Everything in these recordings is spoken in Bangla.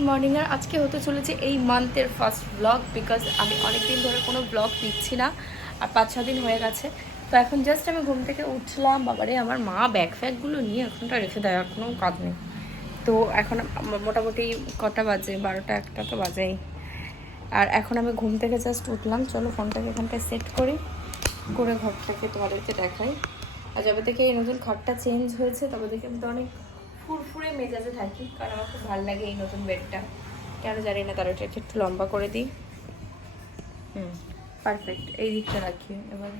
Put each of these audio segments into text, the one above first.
গুড মর্নিং আর আজকে হতে চলেছে এই মান্থের ফার্স্ট ব্লগ বিকজ আমি অনেক দিন ধরে কোনো ব্লগ দিচ্ছি না, আর পাঁচ ছ দিন হয়ে গেছে। তো এখন জাস্ট আমি ঘুম থেকে উঠলাম, বাবারে, আমার মা ব্যাগ ফ্যাগগুলো নিয়ে এখনটা রেখে দেয়, আর কোনো কাজ নেই। তো এখন মোটামুটি কটা বাজে? বারোটা, একটা তো বাজেই। আর এখন আমি ঘুম থেকে জাস্ট উঠলাম, চলো ফোনটাকে এখানটায় সেট করি, করে ঘরটাকে তোমাদেরকে দেখাই। আর যবে থেকে এই নতুন ঘরটা চেঞ্জ হয়েছে, তবে থেকে আমি তো অনেক ফুরফুরে মেজাজে থাকি, কারণ আমার খুব ভালো লাগে এই নতুন বেডটা। কেন জানি না, তার ওটা একটু লম্বা করে দিই। হুম পারফেক্ট এই দিকটা রাখি। এবার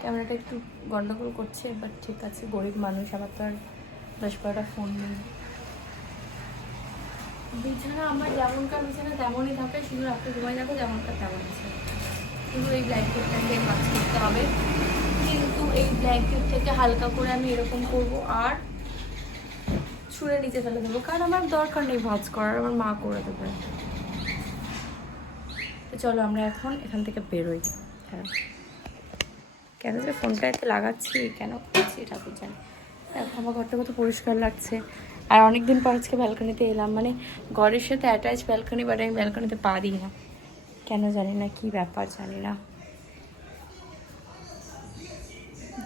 ক্যামেরাটা একটু গন্ডগোল করছে বাট ঠিক আছে, গরিব মানুষ, আমার তো আর দশ বারোটা ফোন নেই। বিছানা আমার যেমনকার বিছানা তেমনই থাকে, শুধু রাত্রে ঘুমাই যাব যেমনকার তেমন আছে। শুধু এই ব্ল্যাঙ্কেটটাকে মাছ করতে হবে। কিন্তু এই ব্ল্যাঙ্কেট থেকে হালকা করে আমি এরকম করব, আর ছুঁড়ে নিচে ফেলে দেবো। কারণ আমার দরকার নেই ভাজ করার, আমার মা করে দেবে। তো চলো আমরা এখন এখান থেকে বেরোই। হ্যাঁ। কেন যে ফোনটা এতে লাগাচ্ছি? কেন করছি? ঠাকুর জানি। দেখো, আমার ঘরটা কত পরিষ্কার লাগছে। আর অনেকদিন পর আজকে ব্যালকনিতে এলাম। মানে ঘরের সাথে অ্যাটাচ ব্যালকনি বাট আমি ব্যালকনিতে পা দিই না। কেন জানি না, কি ব্যাপার জানি না।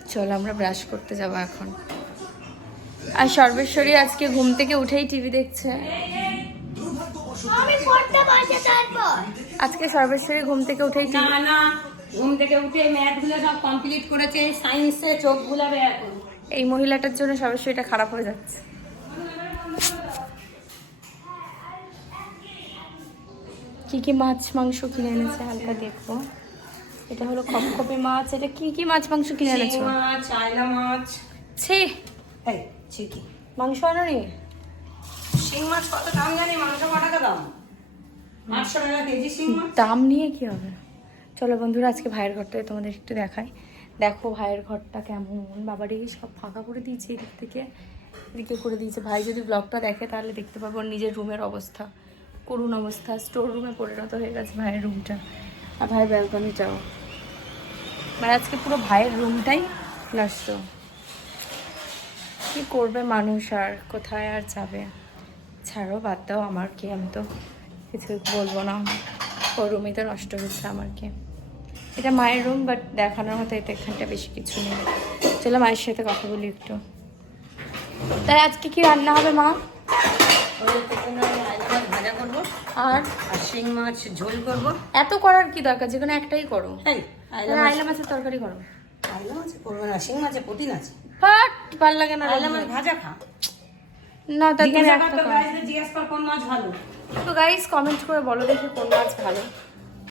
চলো, আমরা ব্রাশ করতে যাব এখন। আর সর্বেশ্বরী আজকে ঘুম থেকে উঠেই টিভি দেখছে। আমি পড়তে বসে তারপর। আজকে সর্বেশ্বরী ঘুম থেকে উঠেই টিভি না ঘুম থেকে উঠে ম্যাথগুলো সব কমপ্লিট করেছে সায়েন্সে চোখ বুলাবে এখন। এই মহিলাটার জন্য সর্বেশ্বরীটা খারাপ হয়ে যাচ্ছে। কি কি মাছ মাংস কিনে এনেছে হালকা দেখব এটা হলো খপখপে মাছ এটা কি কি মাছ মাংস কিনে এনেছো? মাছ আয়লা মাছ। ছি। ঠিকই মাংস আনোনি? শিং মাছ কত দাম জানি? মাংস কত দাম? আটশো টাকা কেজি শিং মাছ। দাম নিয়ে কি হবে? চলো বন্ধুরা, আজকে ভাইয়ের ঘরটাই তোমাদের একটু দেখাই। দেখো ভাইয়ের ঘরটা কেমন। বাবারই সব ফাঁকা করে দিয়েছে এদিক থেকে, এদিকে করে দিয়েছে। ভাই যদি ব্লগটা দেখে, তাহলে দেখতে পাবো নিজের রুমের অবস্থা। করুণ অবস্থা। স্টোর রুমে পরিণত হয়ে গেছে ভাইয়ের রুমটা আর ভাইয়ের ব্যালকনিটাও মানে আজকে পুরো ভাইয়ের রুমটাই নষ্ট। কি করবে মানুষ আর কোথায় আর যাবে? ছাড়ো বাদ দাও আমার কি আমি তো কিছু বলব না। ওর রুমই তো নষ্ট হয়েছে আমার কি এটা মায়ের রুম বাট দেখানোর মতো এতে এখানটা বেশি কিছু নেই। চলো মায়ের সাথে কথা বলি একটু। তাহলে আজকে কি রান্না হবে মা? ভাজা করব আর? শিং মাছ ঝোল করব এত করার কি দরকার? যে কোনো একটাই করো। আয়লা আইলা মাছের তরকারি করো। আয়লা মাছ করব না শিং মাছে প্রোটিন আছে। ফাট ভালো লাগে না মাছ ভাজা খা। না তার একটা। জিজ্ঞাসা কর কোন মাছ ভালো। তো গাইস কমেন্ট করে বলো দেখি কোন মাছ ভালো।